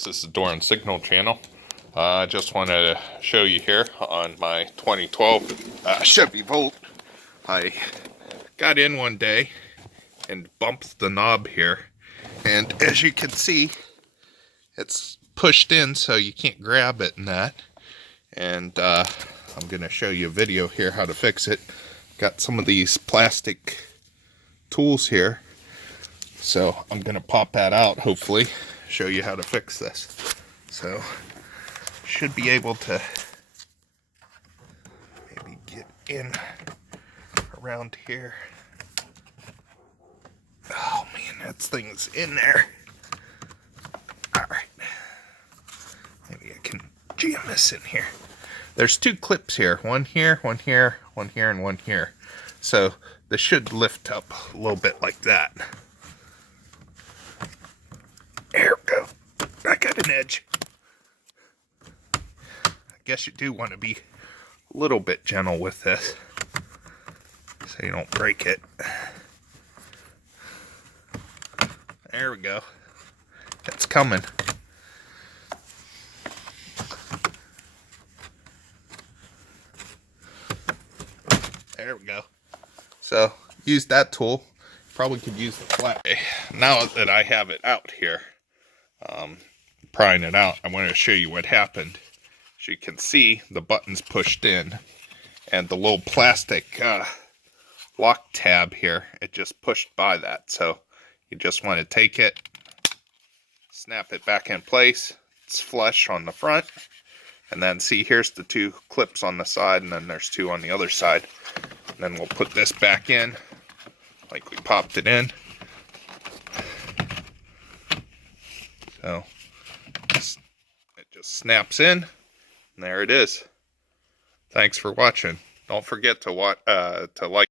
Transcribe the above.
This is the Door and Signal channel. I just wanted to show you here on my 2012 Chevy Volt. I got in one day and bumped the knob here, and as you can see, it's pushed in so you can't grab it and that. And I'm going to show you a video here how to fix it. Got some of these plastic tools here, so I'm going to pop that out, hopefully show you how to fix this. So should be able to maybe get in around here. Oh man, that thing's in there. Alright, maybe I can jam this in here. There's two clips here, one here, one here, one here, and one here. So this should lift up a little bit like that. There we go. I got an edge. I guess you do want to be a little bit gentle with this so you don't break it. There we go. It's coming. There we go. So use that tool. Probably could use the flat. Now that I have it out here, prying it out, I want to show you what happened. As you can see, the button's pushed in, and the little plastic lock tab here, it just pushed by that. So you just want to take it, snap it back in place. It's flush on the front, and then see, here's the two clips on the side, and then there's two on the other side. And then we'll put this back in like we popped it in. So it just snaps in, and there it is. Thanks for watching. Don't forget to like